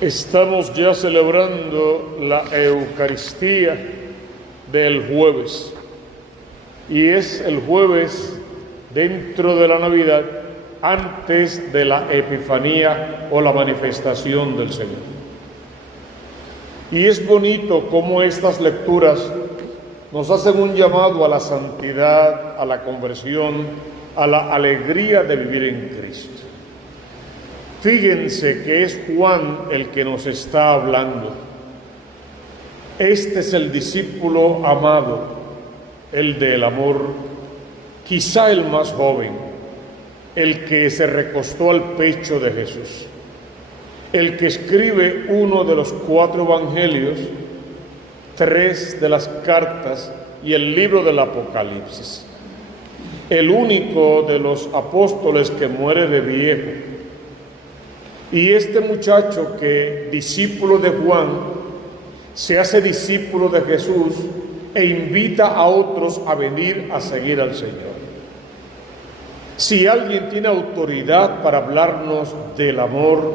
Estamos ya celebrando la Eucaristía del jueves, y es el jueves dentro de la Navidad, antes de la Epifanía o la manifestación del Señor. Y es bonito cómo estas lecturas nos hacen un llamado a la santidad, a la conversión, a la alegría de vivir en Cristo. Fíjense que es Juan el que nos está hablando. Este es el discípulo amado, el del amor, quizá el más joven, el que se recostó al pecho de Jesús, el que escribe uno de los 4 evangelios, 3 de las cartas y el libro del Apocalipsis, el único de los apóstoles que muere de viejo. Y este muchacho, que discípulo de Juan, se hace discípulo de Jesús e invita a otros a venir a seguir al Señor. Si alguien tiene autoridad para hablarnos del amor,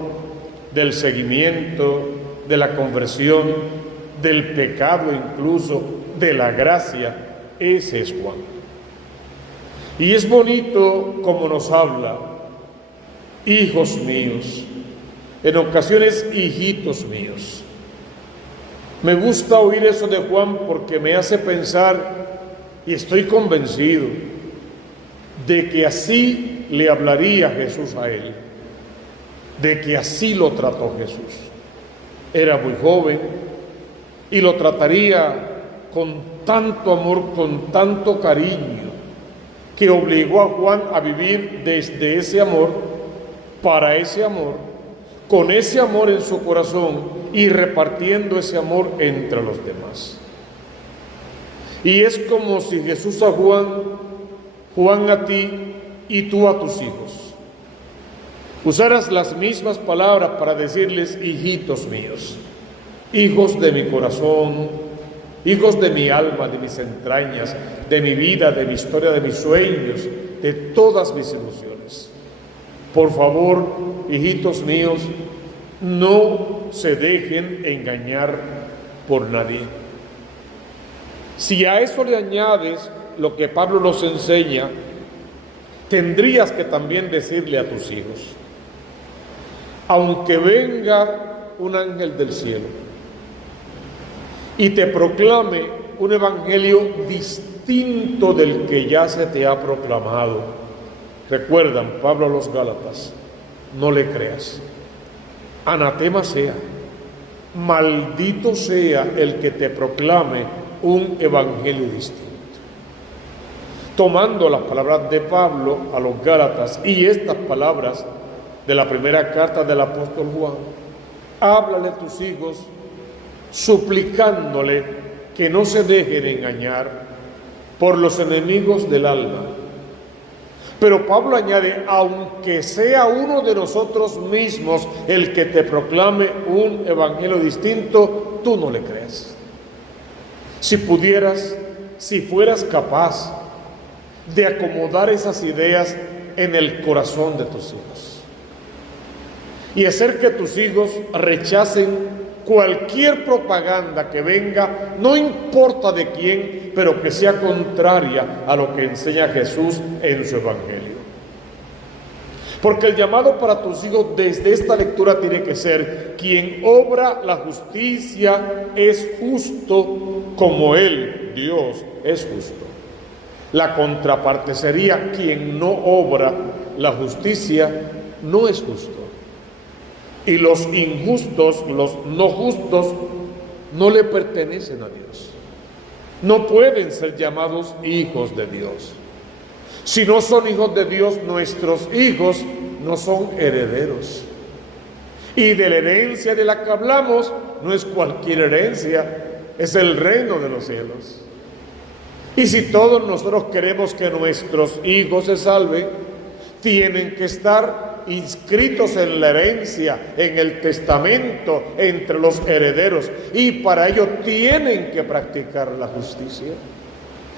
del seguimiento, de la conversión, del pecado incluso, de la gracia, ese es Juan. Y es bonito como nos habla: hijos míos, en ocasiones hijitos míos. Me gusta oír eso de Juan porque me hace pensar, y estoy convencido, de que así le hablaría Jesús a él, de que así lo trató Jesús. Era muy joven y lo trataría con tanto amor, con tanto cariño, que obligó a Juan a vivir desde ese amor, para ese amor, con ese amor en su corazón y repartiendo ese amor entre los demás. Y es como si Jesús a Juan, Juan a ti y tú a tus hijos, usaras las mismas palabras para decirles: hijitos míos, hijos de mi corazón, hijos de mi alma, de mis entrañas, de mi vida, de mi historia, de mis sueños, de todas mis ilusiones. Por favor, hijitos míos, no se dejen engañar por nadie. Si a eso le añades lo que Pablo nos enseña, tendrías que también decirle a tus hijos: aunque venga un ángel del cielo y te proclame un evangelio distinto del que ya se te ha proclamado, recuerdan Pablo a los Gálatas, no le creas. Anatema sea, maldito sea el que te proclame un evangelio distinto. Tomando las palabras de Pablo a los Gálatas y estas palabras de la primera carta del apóstol Juan, háblale a tus hijos suplicándole que no se dejen engañar por los enemigos del alma. Pero Pablo añade: aunque sea uno de nosotros mismos el que te proclame un evangelio distinto, tú no le creas. Si pudieras, si fueras capaz de acomodar esas ideas en el corazón de tus hijos y hacer que tus hijos rechacen cualquier propaganda que venga, no importa de quién, pero que sea contraria a lo que enseña Jesús en su evangelio. Porque el llamado para tus hijos desde esta lectura tiene que ser: quien obra la justicia es justo como Él, Dios, es justo. La contraparte sería: quien no obra la justicia no es justo. Y los injustos, los no justos, no le pertenecen a Dios. No pueden ser llamados hijos de Dios. Si no son hijos de Dios, nuestros hijos no son herederos. Y de la herencia de la que hablamos no es cualquier herencia, es el reino de los cielos. Y si todos nosotros queremos que nuestros hijos se salven, tienen que estar inscritos en la herencia, en el testamento, entre los herederos, y para ello tienen que practicar la justicia,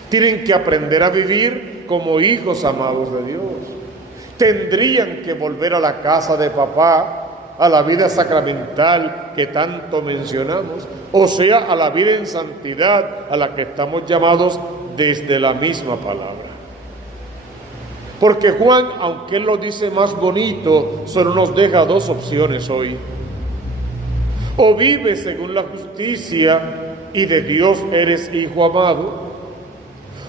tienen que aprender a vivir como hijos amados de Dios, tendrían que volver a la casa de papá a la vida sacramental que tanto mencionamos, o sea, a la vida en santidad a la que estamos llamados desde la misma palabra. Porque Juan, aunque él lo dice más bonito, solo nos deja dos opciones hoy. O vives según la justicia y de Dios eres hijo amado,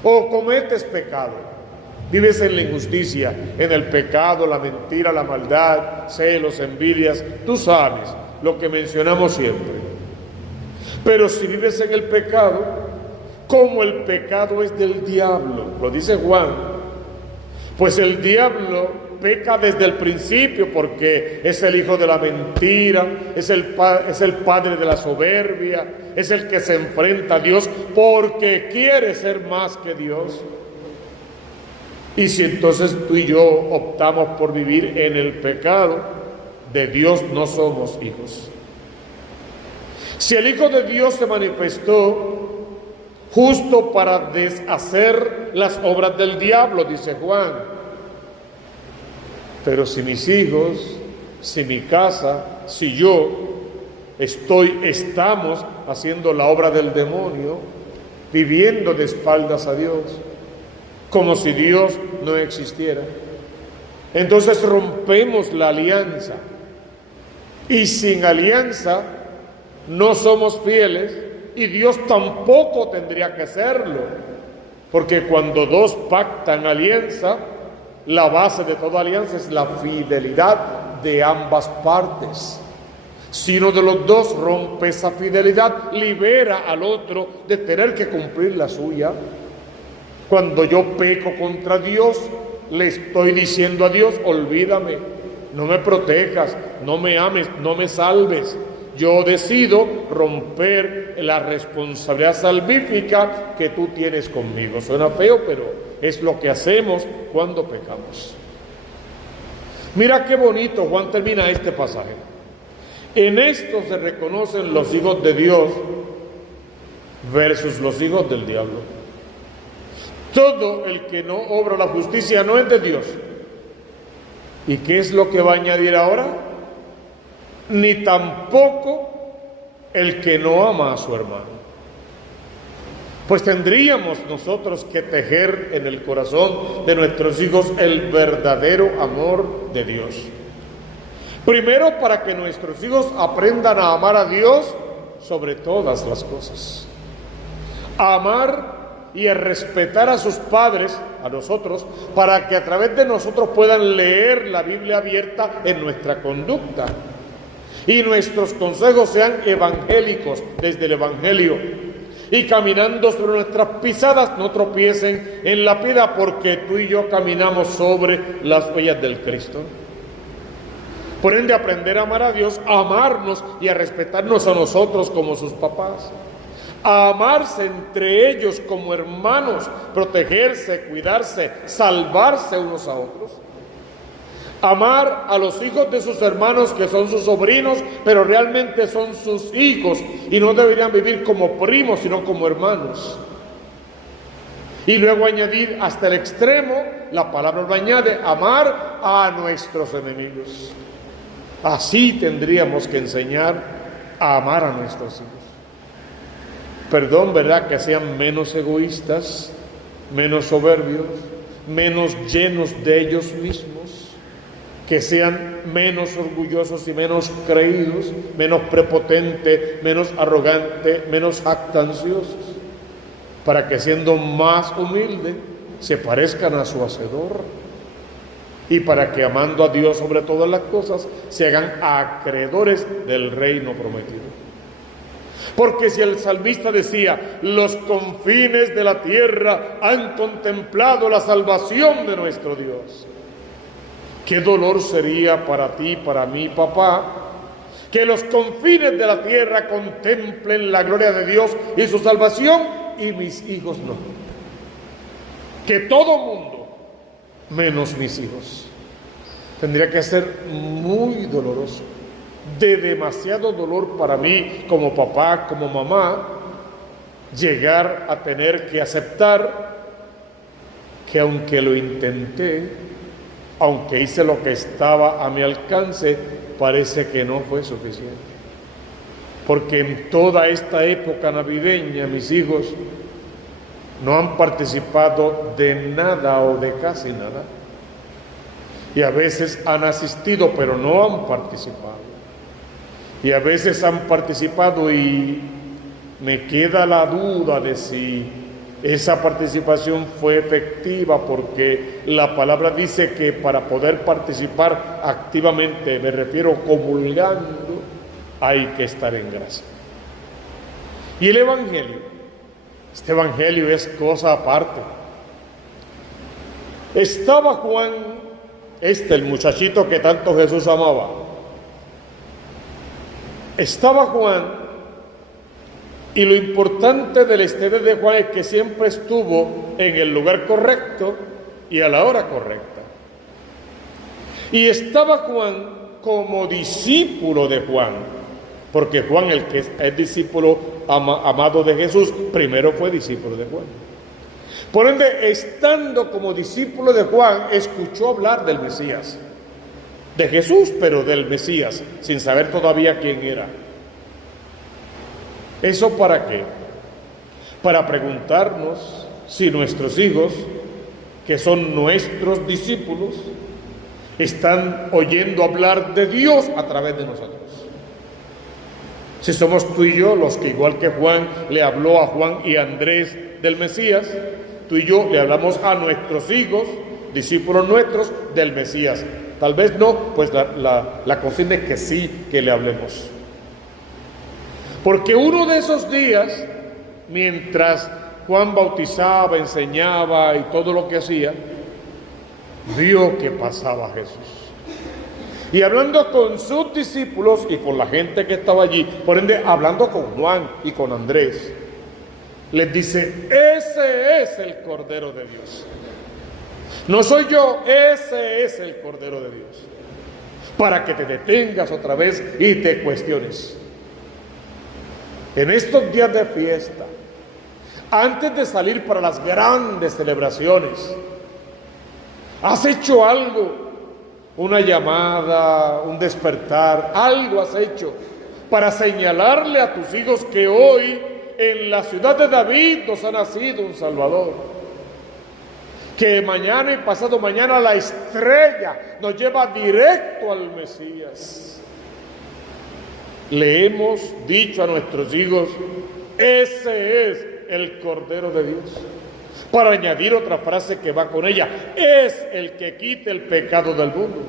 o cometes pecado, vives en la injusticia, en el pecado, la mentira, la maldad, celos, envidias, tú sabes lo que mencionamos siempre. Pero si vives en el pecado, como el pecado es del diablo, lo dice Juan, pues el diablo peca desde el principio porque es el hijo de la mentira, es el padre de la soberbia, es el que se enfrenta a Dios porque quiere ser más que Dios. Y si entonces tú y yo optamos por vivir en el pecado, de Dios no somos hijos. Si el Hijo de Dios se manifestó justo para deshacer las obras del diablo, dice Juan, pero si mis hijos, si mi casa, si yo estamos haciendo la obra del demonio, viviendo de espaldas a Dios, como si Dios no existiera, entonces rompemos la alianza, y sin alianza no somos fieles, y Dios tampoco tendría que serlo, porque cuando dos pactan alianza, la base de toda alianza es la fidelidad de ambas partes. Si uno de los dos rompe esa fidelidad, libera al otro de tener que cumplir la suya. Cuando yo peco contra Dios, le estoy diciendo a Dios: olvídame, no me protejas, no me ames, no me salves. Yo decido romper la responsabilidad salvífica que tú tienes conmigo. Suena feo, pero es lo que hacemos cuando pecamos. Mira qué bonito Juan termina este pasaje. En esto se reconocen los hijos de Dios versus los hijos del diablo. Todo el que no obra la justicia no es de Dios. ¿Y qué es lo que va a añadir ahora? Ni tampoco el que no ama a su hermano. Pues tendríamos nosotros que tejer en el corazón de nuestros hijos el verdadero amor de Dios. Primero, para que nuestros hijos aprendan a amar a Dios sobre todas las cosas. A amar y a respetar a sus padres, a nosotros, para que a través de nosotros puedan leer la Biblia abierta en nuestra conducta. Y nuestros consejos sean evangélicos desde el Evangelio. Y caminando sobre nuestras pisadas no tropiecen en la piedra, porque tú y yo caminamos sobre las huellas del Cristo. Por ende, aprender a amar a Dios, a amarnos y a respetarnos a nosotros como sus papás. A amarse entre ellos como hermanos, protegerse, cuidarse, salvarse unos a otros. Amar a los hijos de sus hermanos que son sus sobrinos, pero realmente son sus hijos y no deberían vivir como primos, sino como hermanos. Y luego añadir hasta el extremo, la palabra lo añade, amar a nuestros enemigos. Así tendríamos que enseñar a amar a nuestros hijos. Perdón, ¿verdad? Que sean menos egoístas, menos soberbios, menos llenos de ellos mismos. Que sean menos orgullosos y menos creídos, menos prepotentes, menos arrogantes, menos jactanciosos, para que siendo más humildes se parezcan a su Hacedor, y para que amando a Dios sobre todas las cosas se hagan acreedores del reino prometido. Porque si el salmista decía: los confines de la tierra han contemplado la salvación de nuestro Dios, qué dolor sería para ti, para mí, papá, que los confines de la tierra contemplen la gloria de Dios y su salvación, y mis hijos no. Que todo mundo, menos mis hijos. Tendría que ser muy doloroso, de demasiado dolor para mí como papá, como mamá, llegar a tener que aceptar que aunque lo intenté, aunque hice lo que estaba a mi alcance, parece que no fue suficiente. Porque en toda esta época navideña, mis hijos no han participado de nada o de casi nada. Y a veces han asistido, pero no han participado. Y a veces han participado y me queda la duda de si esa participación fue efectiva, porque la palabra dice que para poder participar activamente, me refiero comulgando, hay que estar en gracia. Y el Evangelio, este Evangelio es cosa aparte. Estaba Juan, el muchachito que tanto Jesús amaba. Estaba Juan, y lo importante del estado de Juan es que siempre estuvo en el lugar correcto y a la hora correcta. Y estaba Juan como discípulo de Juan, porque Juan, el que es discípulo amado de Jesús, primero fue discípulo de Juan. Por ende, estando como discípulo de Juan, escuchó hablar del Mesías, de Jesús, pero del Mesías, sin saber todavía quién era. ¿Eso para qué? Para preguntarnos si nuestros hijos, que son nuestros discípulos, están oyendo hablar de Dios a través de nosotros. Si somos tú y yo los que, igual que Juan le habló a Juan y a Andrés del Mesías, tú y yo le hablamos a nuestros hijos, discípulos nuestros, del Mesías. Tal vez no, pues la consigna es que sí, que le hablemos. Porque uno de esos días, mientras Juan bautizaba, enseñaba y todo lo que hacía, vio que pasaba Jesús. Y hablando con sus discípulos y con la gente que estaba allí, por ende hablando con Juan y con Andrés, les dice: ese es el Cordero de Dios. No soy yo, ese es el Cordero de Dios. Para que te detengas otra vez y te cuestiones. En estos días de fiesta, antes de salir para las grandes celebraciones, ¿has hecho algo? Una llamada, un despertar, algo has hecho para señalarle a tus hijos que hoy en la ciudad de David nos ha nacido un Salvador. Que mañana y pasado mañana la estrella nos lleva directo al Mesías. Le hemos dicho a nuestros hijos: ese es el Cordero de Dios. Para añadir otra frase que va con ella: es el que quita el pecado del mundo,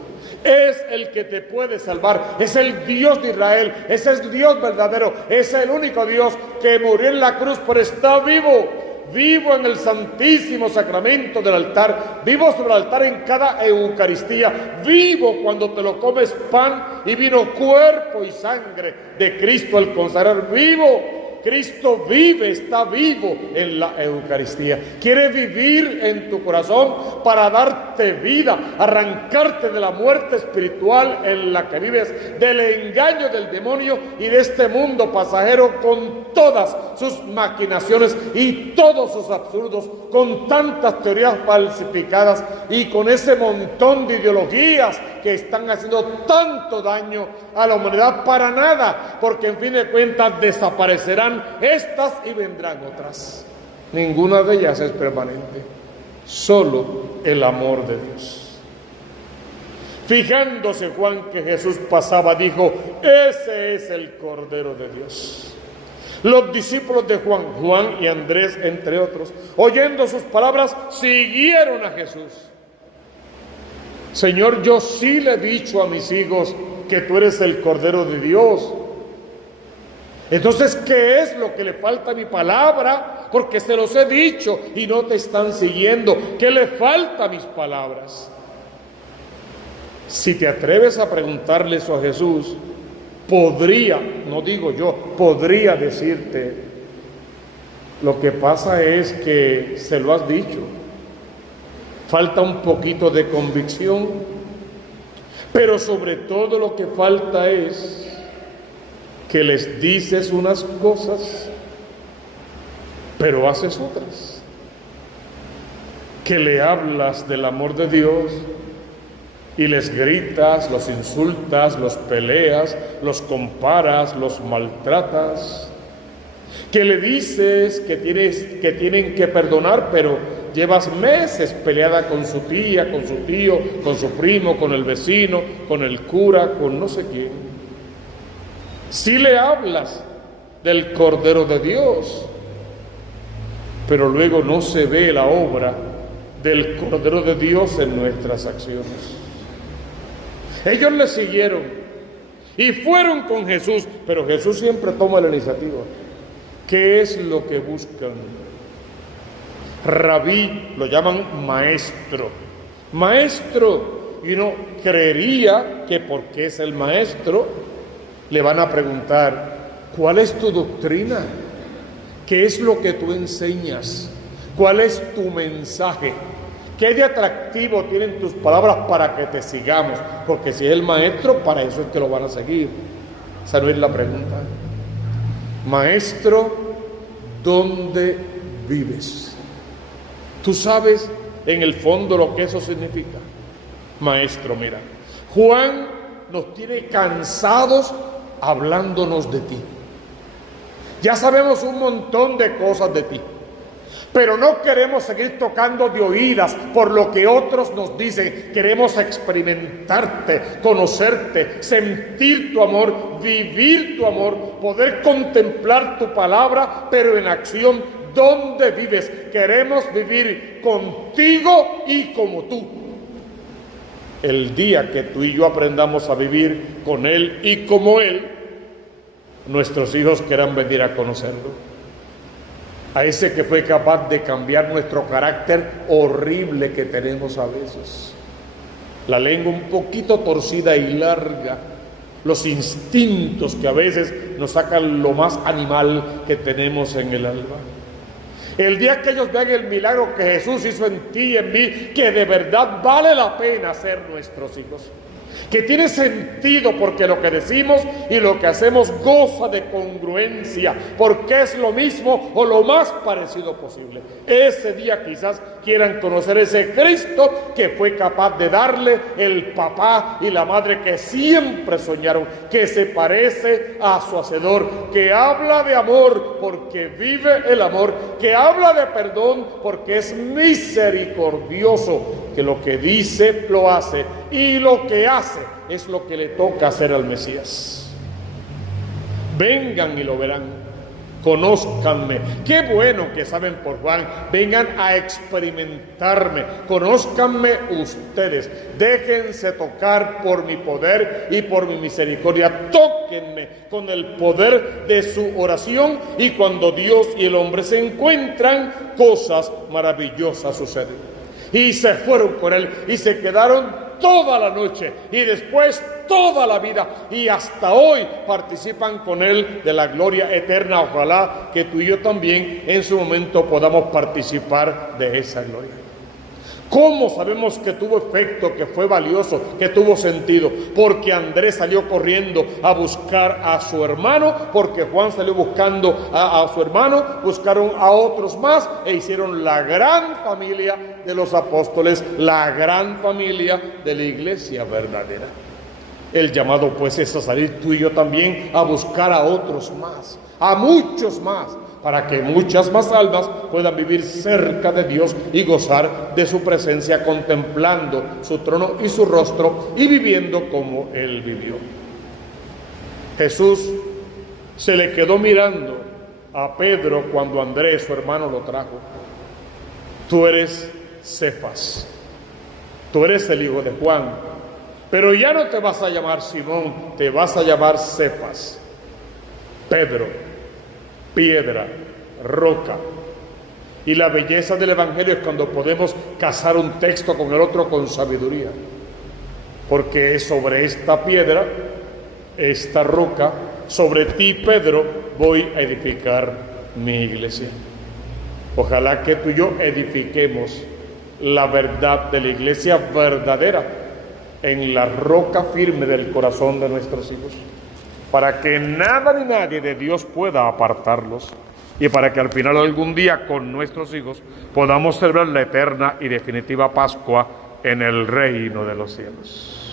es el que te puede salvar, es el Dios de Israel, ese es Dios verdadero, es el único Dios que murió en la cruz, pero está vivo. Vivo en el santísimo sacramento del altar, vivo sobre el altar en cada Eucaristía, vivo cuando te lo comes pan y vino, cuerpo y sangre de Cristo al consagrar, vivo. Cristo vive, está vivo en la Eucaristía. Quiere vivir en tu corazón para darte vida, arrancarte de la muerte espiritual en la que vives, del engaño del demonio y de este mundo pasajero con todas sus maquinaciones y todos sus absurdos, con tantas teorías falsificadas y con ese montón de ideologías que están haciendo tanto daño a la humanidad para nada, porque en fin de cuentas desaparecerán estas y vendrán otras. Ninguna de ellas es permanente, solo el amor de Dios. Fijándose Juan que Jesús pasaba, dijo: ese es el Cordero de Dios. Los discípulos de Juan, Juan y Andrés entre otros, oyendo sus palabras, siguieron a Jesús. Señor, yo sí le he dicho a mis hijos que tú eres el Cordero de Dios. Entonces, ¿qué es lo que le falta a mi palabra? Porque se los he dicho y no te están siguiendo. ¿Qué le falta a mis palabras? Si te atreves a preguntarle eso a Jesús, podría, no digo yo, podría decirte: lo que pasa es que se lo has dicho. Falta un poquito de convicción, pero sobre todo lo que falta es que les dices unas cosas, pero haces otras. Que le hablas del amor de Dios y les gritas, los insultas, los peleas, los comparas, los maltratas, que le dices que tienen que perdonar, pero llevas meses peleada con su tía, con su tío, con su primo, con el vecino, con el cura, con no sé quién. Sí le hablas del Cordero de Dios, pero luego no se ve la obra del Cordero de Dios en nuestras acciones. Ellos le siguieron y fueron con Jesús, pero Jesús siempre toma la iniciativa. ¿Qué es lo que buscan? Rabí, lo llaman maestro. Maestro, y uno creería que porque es el maestro, le van a preguntar, ¿cuál es tu doctrina? ¿Qué es lo que tú enseñas? ¿Cuál es tu mensaje? ¿Qué de atractivo tienen tus palabras para que te sigamos? Porque si es el maestro, para eso es que lo van a seguir. Esa no es la pregunta. Maestro, ¿dónde vives? ¿Tú sabes en el fondo lo que eso significa? Maestro, mira, Juan nos tiene cansados hablándonos de ti. Ya sabemos un montón de cosas de ti, pero no queremos seguir tocando de oídas por lo que otros nos dicen. Queremos experimentarte, conocerte, sentir tu amor, vivir tu amor, poder contemplar tu palabra, pero en acción. ¿Dónde vives? Queremos vivir contigo y como tú. El día que tú y yo aprendamos a vivir con Él y como Él, nuestros hijos quieran venir a conocerlo. A ese que fue capaz de cambiar nuestro carácter horrible que tenemos a veces. La lengua un poquito torcida y larga. Los instintos que a veces nos sacan lo más animal que tenemos en el alma. El día que ellos vean el milagro que Jesús hizo en ti y en mí, que de verdad vale la pena ser nuestros hijos, que tiene sentido porque lo que decimos y lo que hacemos goza de congruencia, porque es lo mismo o lo más parecido posible. Ese día quizás quieran conocer ese Cristo que fue capaz de darle el papá y la madre que siempre soñaron, que se parece a su Hacedor, que habla de amor porque vive el amor, que habla de perdón porque es misericordioso, que lo que dice lo hace y lo que hace es lo que le toca hacer al Mesías. Vengan y lo verán, conózcanme. Qué bueno que saben por Juan. Vengan a experimentarme, conózcanme ustedes, déjense tocar por mi poder y por mi misericordia. Tóquenme con el poder de su oración, y cuando Dios y el hombre se encuentran, cosas maravillosas suceden. Y se fueron con él y se quedaron toda la noche y después toda la vida, y hasta hoy participan con él de la gloria eterna. Ojalá que tú y yo también en su momento podamos participar de esa gloria. ¿Cómo sabemos que tuvo efecto, que fue valioso, que tuvo sentido? Porque Andrés salió corriendo a buscar a su hermano, porque Juan salió buscando a su hermano, buscaron a otros más e hicieron la gran familia de los apóstoles, la gran familia de la iglesia verdadera. El llamado pues es a salir tú y yo también a buscar a otros más, a muchos más, para que muchas más almas puedan vivir cerca de Dios y gozar de su presencia, contemplando su trono y su rostro y viviendo como Él vivió. Jesús se le quedó mirando a Pedro cuando Andrés, su hermano, lo trajo. Tú eres Cefas, tú eres el hijo de Juan, pero ya no te vas a llamar Simón, te vas a llamar Cefas. Pedro, piedra, roca. Y la belleza del Evangelio es cuando podemos casar un texto con el otro con sabiduría, porque es sobre esta piedra, esta roca, sobre ti, Pedro, voy a edificar mi iglesia. Ojalá que tú y yo edifiquemos la verdad de la iglesia verdadera en la roca firme del corazón de nuestros hijos, para que nada ni nadie de Dios pueda apartarlos, y para que al final algún día con nuestros hijos podamos celebrar la eterna y definitiva Pascua en el reino de los cielos.